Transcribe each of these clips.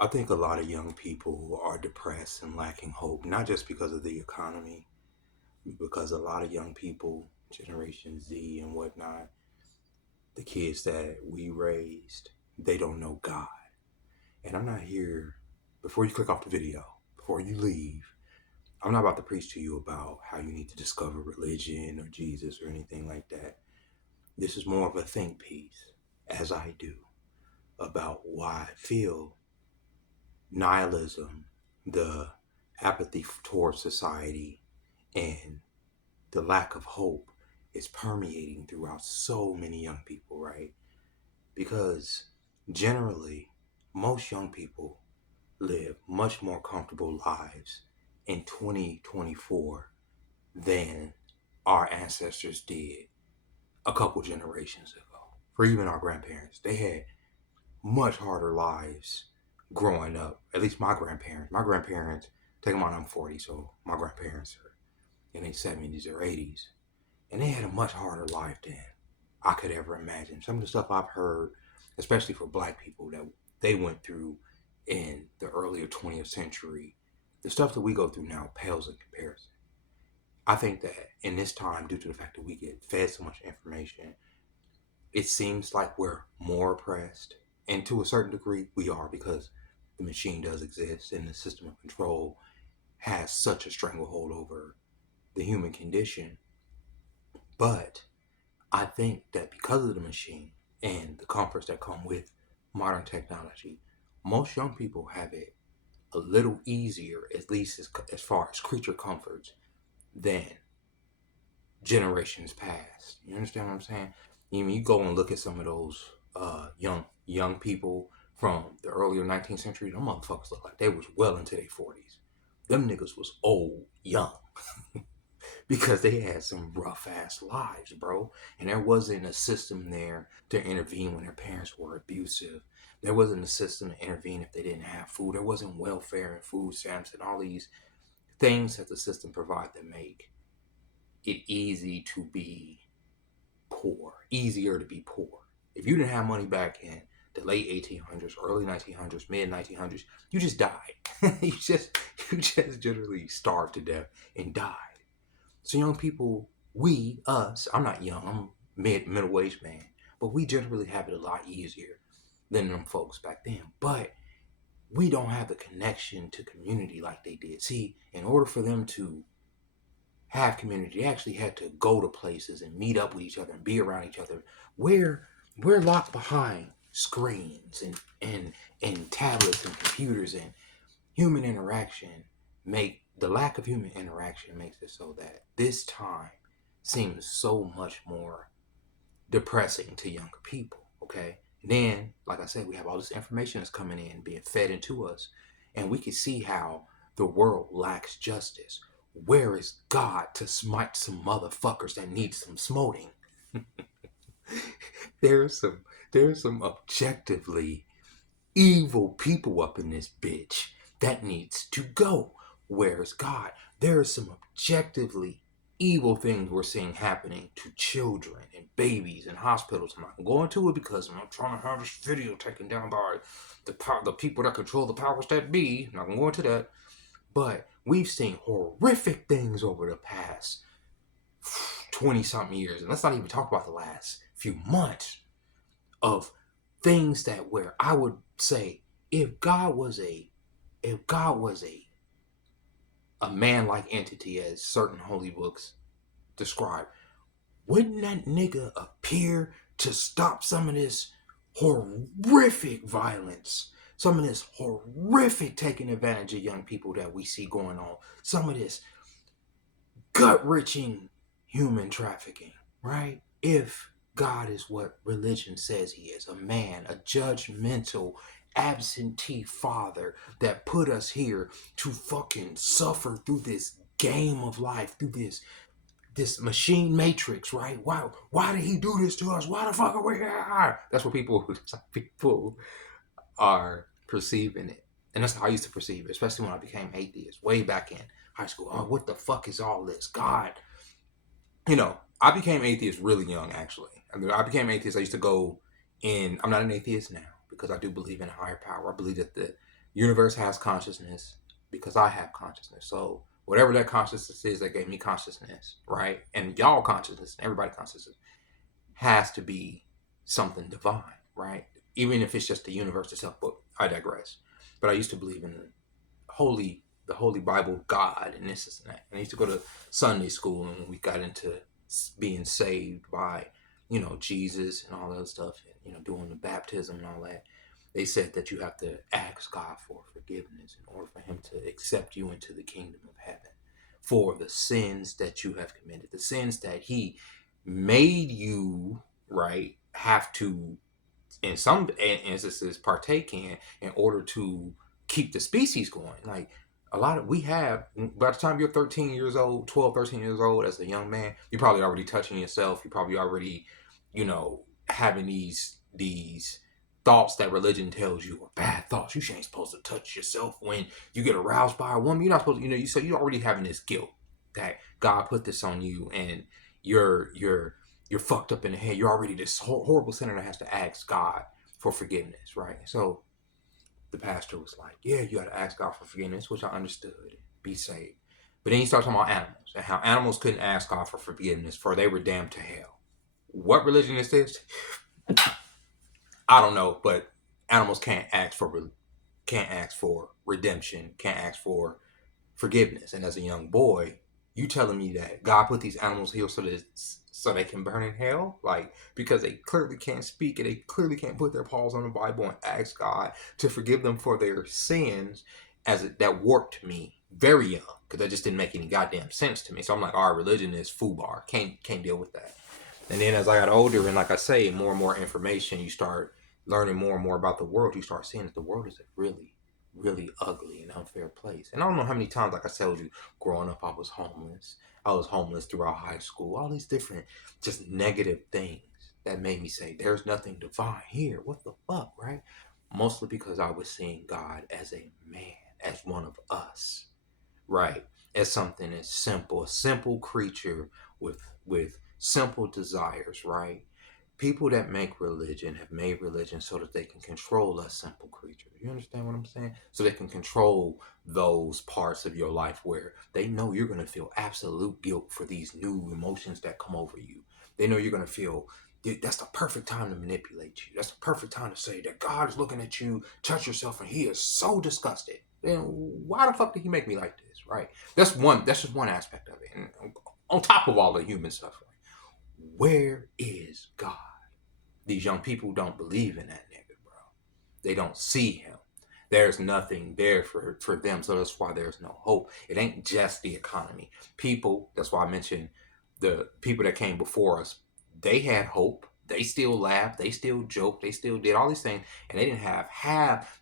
I think a lot of young people are depressed and lacking hope, not just because of the economy, because a lot of young people, Generation Z and whatnot, the kids that we raised, they don't know God. And I'm not here, before you click off the video, before you leave, I'm not about to preach to you about how you need to discover religion or Jesus or anything like that. This is more of a think piece, as I do, about why I feel nihilism, the apathy towards society, and the lack of hope is permeating throughout so many young people, right? Because generally, most young people live much more comfortable lives in 2024 than our ancestors did a couple generations ago. For even our grandparents, they had much harder lives growing up. At least my grandparents. My grandparents, take them on, I'm 40, so my grandparents are in their 70s or 80s. And they had a much harder life than I could ever imagine. Some of the stuff I've heard, especially for black people, that they went through in the earlier 20th century, the stuff that we go through now pales in comparison. I think that in this time, due to the fact that we get fed so much information, it seems like we're more oppressed. And to a certain degree, we are, because the machine does exist and the system of control has such a stranglehold over the human condition. But I think that because of the machine and the comforts that come with modern technology, most young people have it a little easier, at least as far as creature comforts, than generations past. You understand what I'm saying? You go and look at some of those young people from the earlier 19th century. Them motherfuckers look like they was well into their 40s. Them niggas was old young because they had some rough ass lives, bro. And there wasn't a system there to intervene when their parents were abusive. There wasn't a system to intervene if they didn't have food. There wasn't welfare and food stamps and all these things that the system provide that make it easy to be poor, easier to be poor. If you didn't have money back in the late 1800s, early 1900s, mid 1900s, you just died. you just generally starved to death and died. So young people, us, I'm not young, I'm middle-aged man, but we generally have it a lot easier than them folks back then. But we don't have the connection to community like they did. See, in order for them to have community, they actually had to go to places and meet up with each other and be around each other. We're locked behind screens and tablets and computers, and human interaction make the lack of human interaction makes it so that this time seems so much more depressing to younger people. Okay. And then, like I said, we have all this information that's coming in, being fed into us, and we can see how the world lacks justice. Where is God to smite some motherfuckers that need some smoting? there's some there's some objectively evil people up in this bitch that needs to go. Where's God? There are some objectively evil things we're seeing happening to children and babies in hospitals. I'm not going to go into it because I'm trying to have this video taken down by the people that control the powers that be. I'm not going to go into that. But we've seen horrific things over the past 20 something years. And let's not even talk about the last few months of things that where I would say if God was a man-like entity, as certain holy books describe, wouldn't that nigga appear to stop some of this horrific violence, some of this horrific taking advantage of young people that we see going on, some of this gut-wrenching human trafficking, right? If God is what religion says he is, a man, a judgmental, absentee father that put us here to fucking suffer through this game of life, through this machine matrix, right? Why did he do this to us? Why the fuck are we here? That's what people are perceiving it. And that's how I used to perceive it, especially when I became atheist way back in high school. Oh, what the fuck is all this? God. I became atheist really young, actually. I became atheist. I used to go in, I'm not an atheist now because I do believe in a higher power. I believe that Universe has consciousness because I have consciousness. So whatever that consciousness is that gave me consciousness, right? And y'all consciousness, everybody consciousness, has to be something divine, right? Even if it's just the universe itself. But I digress. But I used to believe in the Holy Bible, God, and this and that. And I used to go to Sunday school, and we got into being saved by, Jesus and all that stuff, and doing the baptism and all that. They said that you have to ask God for forgiveness in order for Him to accept you into the kingdom of heaven for the sins that you have committed, the sins that He made you, right, have to, in some instances, partake in order to keep the species going. Like, we have, by the time you're 13 years old, 12, 13 years old, as a young man, you're probably already touching yourself. You're probably already, having these thoughts that religion tells you are bad thoughts. You ain't supposed to touch yourself when you get aroused by a woman. You're not supposed to, so you're already having this guilt that God put this on you, and you're fucked up in the head. You're already this horrible sinner that has to ask God for forgiveness, right? So the pastor was like, yeah, you got to ask God for forgiveness, which I understood, be saved. But then he started talking about animals and how animals couldn't ask God for forgiveness for they were damned to hell. What religion is this? I don't know, but animals can't ask for redemption, can't ask for forgiveness. And as a young boy, you telling me that God put these animals here so they can burn in hell? Like, because they clearly can't speak and they clearly can't put their paws on the Bible and ask God to forgive them for their sins, that warped me very young, because that just didn't make any goddamn sense to me. So I'm like, all right, religion is foobar. Can't deal with that. And then as I got older, and like I say, more and more information, you start learning more and more about the world. You start seeing that the world is a really, really ugly and unfair place. And I don't know how many times, like I told you, growing up, I was homeless. I was homeless throughout high school. All these different, just negative things that made me say, there's nothing divine here. What the fuck, right? Mostly because I was seeing God as a man, as one of us, right? As something as simple, a simple creature with simple desires, right? People that make religion have made religion so that they can control us simple creatures. You understand what I'm saying? So they can control those parts of your life where they know you're going to feel absolute guilt for these new emotions that come over you. They know you're going to feel, that's the perfect time to manipulate you. That's the perfect time to say that God is looking at you, touch yourself, and He is so disgusted. Then why the fuck did He make me like this, right? That's just one aspect of it. And on top of all the human suffering, where is God? These young people don't believe in that nigga, bro. They don't see him. There's nothing there for them, so that's why there's no hope. It ain't just the economy. People, that's why I mentioned the people that came before us, they had hope. They still laughed. They still joked. They still did all these things. And they didn't have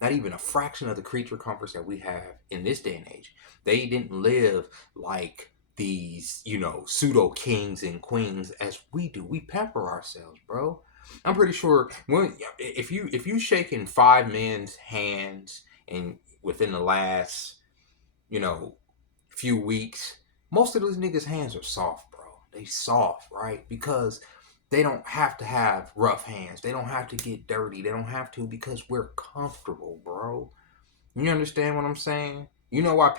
not even a fraction of the creature comforts that we have in this day and age. They didn't live like these, pseudo kings and queens as we do. We pepper ourselves, bro. I'm pretty sure if you shaking five men's hands and within the last, you know, few weeks, most of those niggas' hands are soft, bro. They soft, right? Because they don't have to have rough hands. They don't have to get dirty. They don't have to, because we're comfortable, bro. You understand what I'm saying? You know why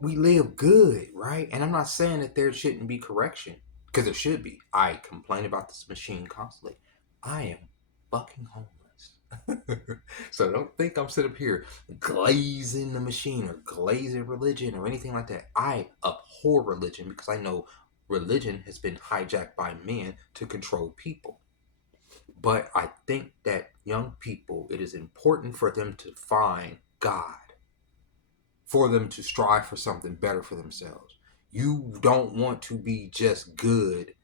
we live good, right? And I'm not saying that there shouldn't be correction, because there should be. I complain about this machine constantly. I am fucking homeless. So don't think I'm sitting up here glazing the machine or glazing religion or anything like that. I abhor religion because I know religion has been hijacked by men to control people. But I think that young people, it is important for them to find God, for them to strive for something better for themselves. You don't want to be just good,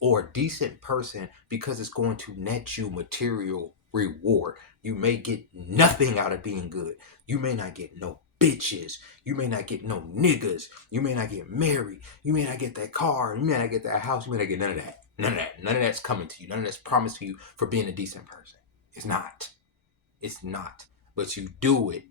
or a decent person because it's going to net you material reward. You may get nothing out of being good. You may not get no bitches. You may not get no niggas. You may not get married. You may not get that car. You may not get that house. You may not get none of that. None of that. None of that's coming to you. None of that's promised to you for being a decent person. It's not. It's not. But you do it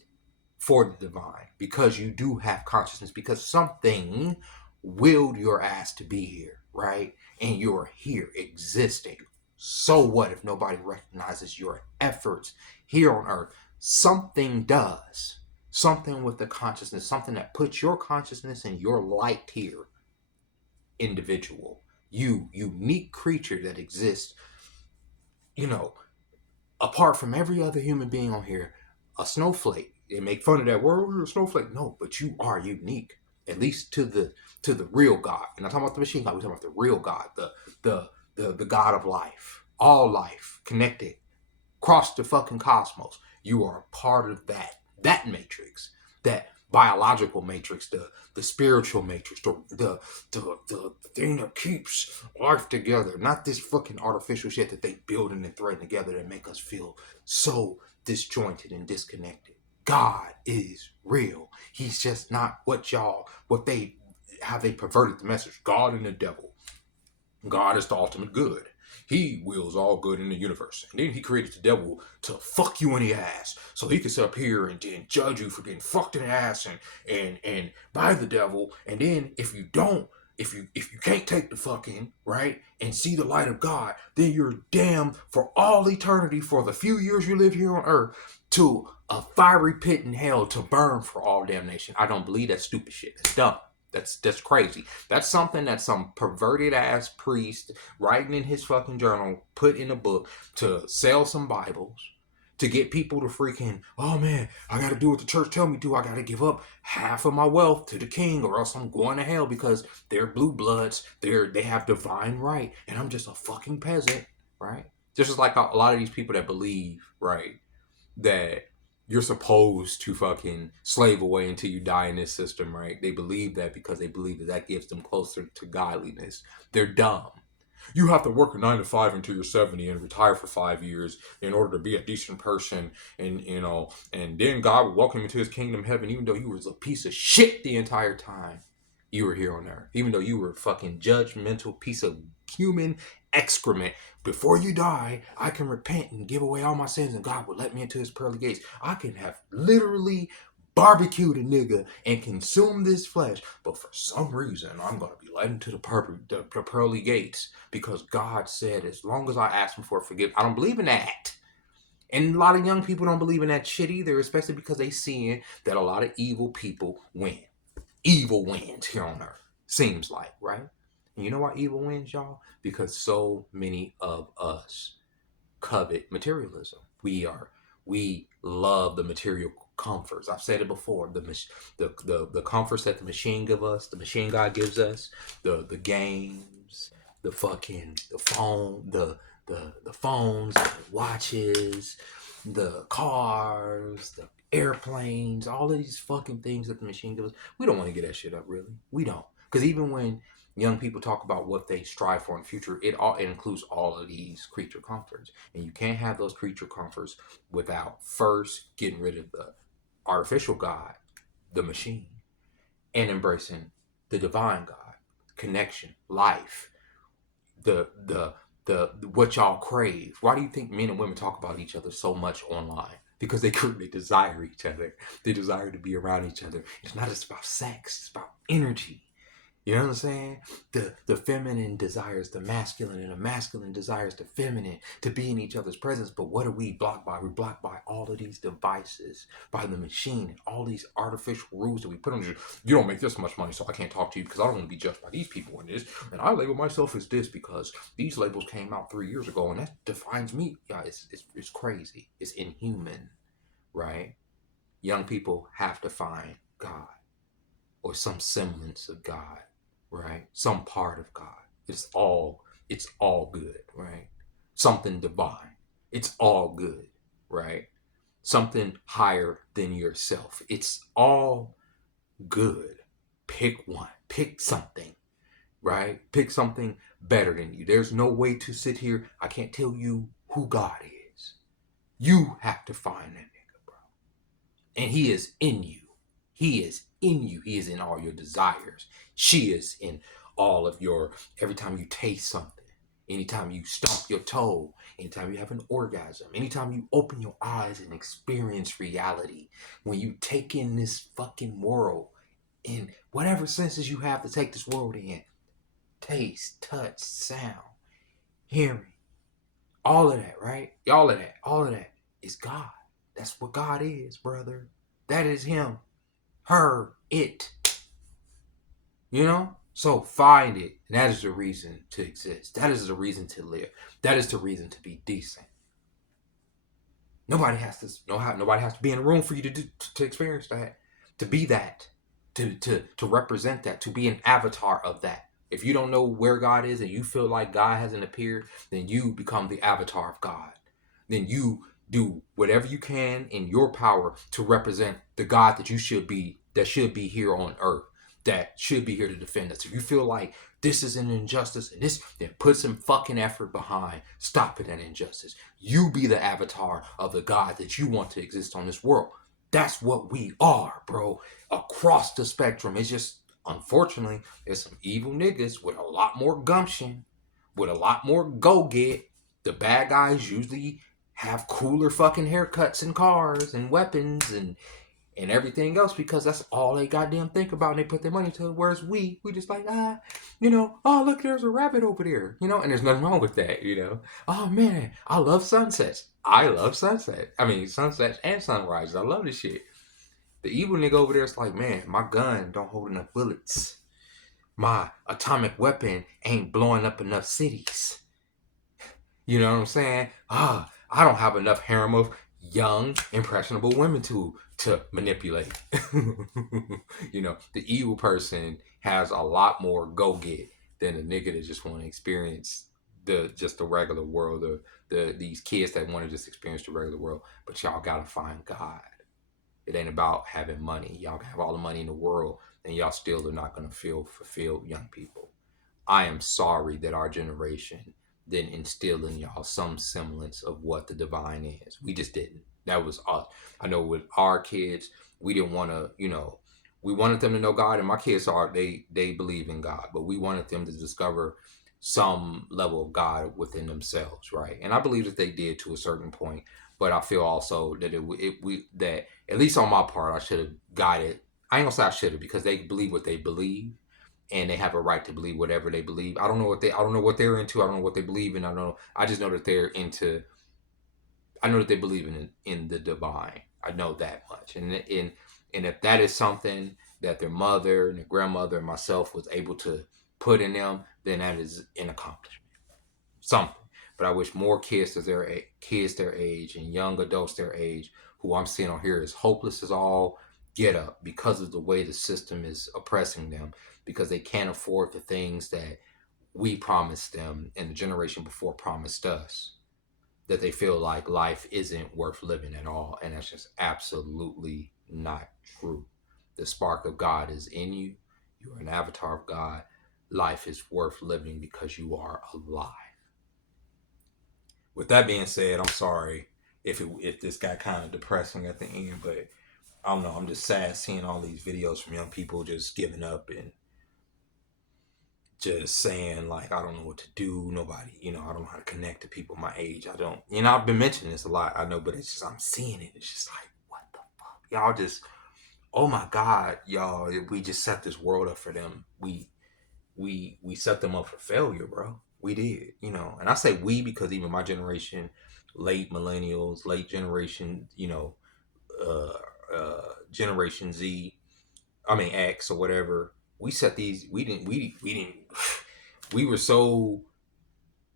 for the divine, because you do have consciousness, because something willed your ass to be here, right? And you're here existing. So what if nobody recognizes your efforts here on earth? Something does. Something with the consciousness, something that puts your consciousness and your light here, individual. You, unique creature that exists, you know, apart from every other human being on here, a snowflake. They make fun of that word, you're a snowflake. No, but you are unique, at least to the real God. And I'm talking about the machine God. We're talking about the real God, the the God of life connected across the fucking cosmos. You are a part of that matrix, that biological matrix, the spiritual matrix, the thing that keeps life together. Not this fucking artificial shit that they building and threading together that make us feel so disjointed and disconnected. God is real. He's just not what they how they perverted the message. God and the devil. God is the ultimate good. He wills all good in the universe. And then he created the devil to fuck you in the ass. So he can sit up here and then judge you for getting fucked in the ass and by the devil. And then if you don't, if you can't take the fucking, right, and see the light of God, then you're damned for all eternity for the few years you live here on earth to a fiery pit in hell to burn for all damnation. I don't believe that stupid shit. That's dumb. That's crazy. That's something that some perverted ass priest writing in his fucking journal put in a book to sell some Bibles to get people to freaking, oh man, I gotta do what the church tell me to. I gotta give up half of my wealth to the king or else I'm going to hell because they're blue bloods. They have divine right and I'm just a fucking peasant, right? Just as like a lot of these people that believe, right, that you're supposed to fucking slave away until you die in this system, right? They believe that because they believe that that gives them closer to godliness. They're dumb. You have to work a 9 to 5 until you're 70 and retire for 5 years in order to be a decent person, and and then God will welcome you to His kingdom heaven, even though you was a piece of shit the entire time you were here on earth, even though you were a fucking judgmental piece of human excrement. Before you die, I can repent and give away all my sins, and God will let me into His pearly gates. I can have literally barbecued a nigga and consume this flesh, but for some reason, I'm going to be led into the pearly gates because God said, as long as I ask Him for forgiveness, I don't believe in that. And a lot of young people don't believe in that shit either, especially because they seeing that a lot of evil people win. Evil wins here on earth, seems like, right? And you know why evil wins, y'all? Because so many of us covet materialism. We love the material comforts. I've said it before. The comforts that the machine give us, the machine God gives us, the games, the phone, the phones, the watches, the cars, the airplanes, all of these fucking things that the machine gives us. We don't want to get that shit up, really. We don't. Because even when young people talk about what they strive for in the future, it includes all of these creature comforts. And you can't have those creature comforts without first getting rid of the artificial God, the machine, and embracing the divine God, connection, life, the what y'all crave. Why do you think men and women talk about each other so much online? Because they desire each other. They desire to be around each other. It's not just about sex, it's about energy. You know what I'm saying? The feminine desires the masculine, and the masculine desires the feminine to be in each other's presence. But what are we blocked by? We're blocked by all of these devices, by the machine, and all these artificial rules that we put on you. You don't make this much money, so I can't talk to you because I don't want to be judged by these people in this. And I label myself as this because these labels came out 3 years ago, and that defines me. Yeah, it's crazy. It's inhuman, right? Young people have to find God or some semblance of God, right? Some part of God. It's all good, right? Something divine. It's all good, right? Something higher than yourself. It's all good. Pick one. Pick something, right? Pick something better than you. There's no way to sit here. I can't tell you who God is. You have to find that nigga, bro. And He is in you. He is in you. He is in all your desires. She is in all of your, every time you taste something, anytime you stomp your toe, anytime you have an orgasm, anytime you open your eyes and experience reality, when you take in this fucking world in whatever senses you have to take this world in, taste, touch, sound, hearing, All of that, right? All of that is God. That's what God is, brother. That is him, her, it. You know? So find it. And that is the reason to exist. That is the reason to live. That is the reason to be decent. Nobody has to know how. Nobody has to be in a room for you to experience that, to be that, to represent that, to be an avatar of that. If you don't know where God is and you feel like God hasn't appeared, then you become the avatar of God. Then you do whatever you can in your power to represent the God that you should be, that should be here on earth, that should be here to defend us. If you feel like this is an injustice and this, then put some fucking effort behind stopping that injustice. You be the avatar of the God that you want to exist on this world. That's what we are, bro. Across the spectrum. It's just, unfortunately, there's some evil niggas with a lot more gumption, with a lot more go get. The bad guys usually have cooler fucking haircuts and cars and weapons and everything else because that's all they goddamn think about and they put their money to it. Whereas we just like, oh, look, there's a rabbit over there, and there's nothing wrong with that. Oh man, I love sunsets. I love sunset. I mean, sunsets and sunrises. I love this shit. The evil nigga over there is like, man, my gun don't hold enough bullets. My atomic weapon ain't blowing up enough cities. You know what I'm saying? I don't have enough harem of young, impressionable women to manipulate. The evil person has a lot more go get than a nigga that just want to experience the regular world, or these kids that want to just experience the regular world. But y'all gotta find God. It ain't about having money. Y'all can have all the money in the world, and y'all still are not gonna feel fulfilled, young people. I am sorry that our generation didn't instill in y'all some semblance of what the divine is. We just didn't. That was us. I know with our kids, we didn't want to, we wanted them to know God, and my kids they believe in God, but we wanted them to discover some level of God within themselves, right? And I believe that they did to a certain point, but I feel also that that at least on my part, I should have guided. I ain't gonna say I should have, because they believe what they believe, and they have a right to believe whatever they believe. I don't know what they're into. I don't know what they believe in. I just know that they're into. I know that they believe in the divine. I know that much. And if that is something that their mother and their grandmother and myself was able to put in them, then that is an accomplishment. Something. But I wish more kids their age and young adults their age, who I'm seeing on here is hopeless as all get up because of the way the system is oppressing them, because they can't afford the things that we promised them and the generation before promised us, that they feel like life isn't worth living at all. And that's just absolutely not true. The spark of God is in you. You are an avatar of God. Life is worth living because you are alive. With that being said, I'm sorry if this got kind of depressing at the end, but I don't know. I'm just sad seeing all these videos from young people just giving up and just saying like, I don't know what to do. Nobody, I don't know how to connect to people my age. I don't, I've been mentioning this a lot. I know, but it's just, I'm seeing it. It's just like, what the fuck, y'all just, oh my God, y'all, we just set this world up for them. We set them up for failure, bro. We did, and I say we because even my generation, late millennials, late generation, uh, Generation Z, I mean X or whatever. We set these. We didn't. We were so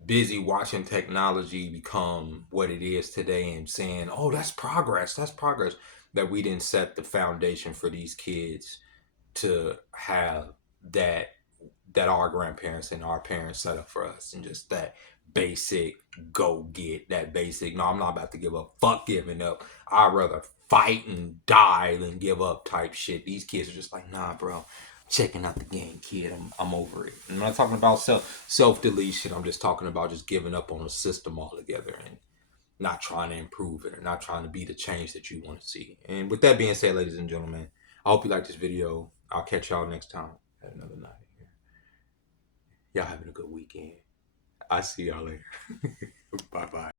busy watching technology become what it is today and saying, "Oh, that's progress. That's progress." That we didn't set the foundation for these kids to have that our grandparents and our parents set up for us, and just that basic go get, that basic, no, I'm not about to give up, fuck giving up, I'd rather fight and die than give up type shit. These kids are just like, nah, bro, checking out the game, kid. I'm over it. I'm not talking about self deletion. I'm just talking about just giving up on the system altogether and not trying to improve it, or not trying to be the change that you want to see. And with that being said, ladies and gentlemen, I hope you like this video. I'll catch y'all next time at another night here. Y'all having a good weekend. I'll see y'all later. Bye bye.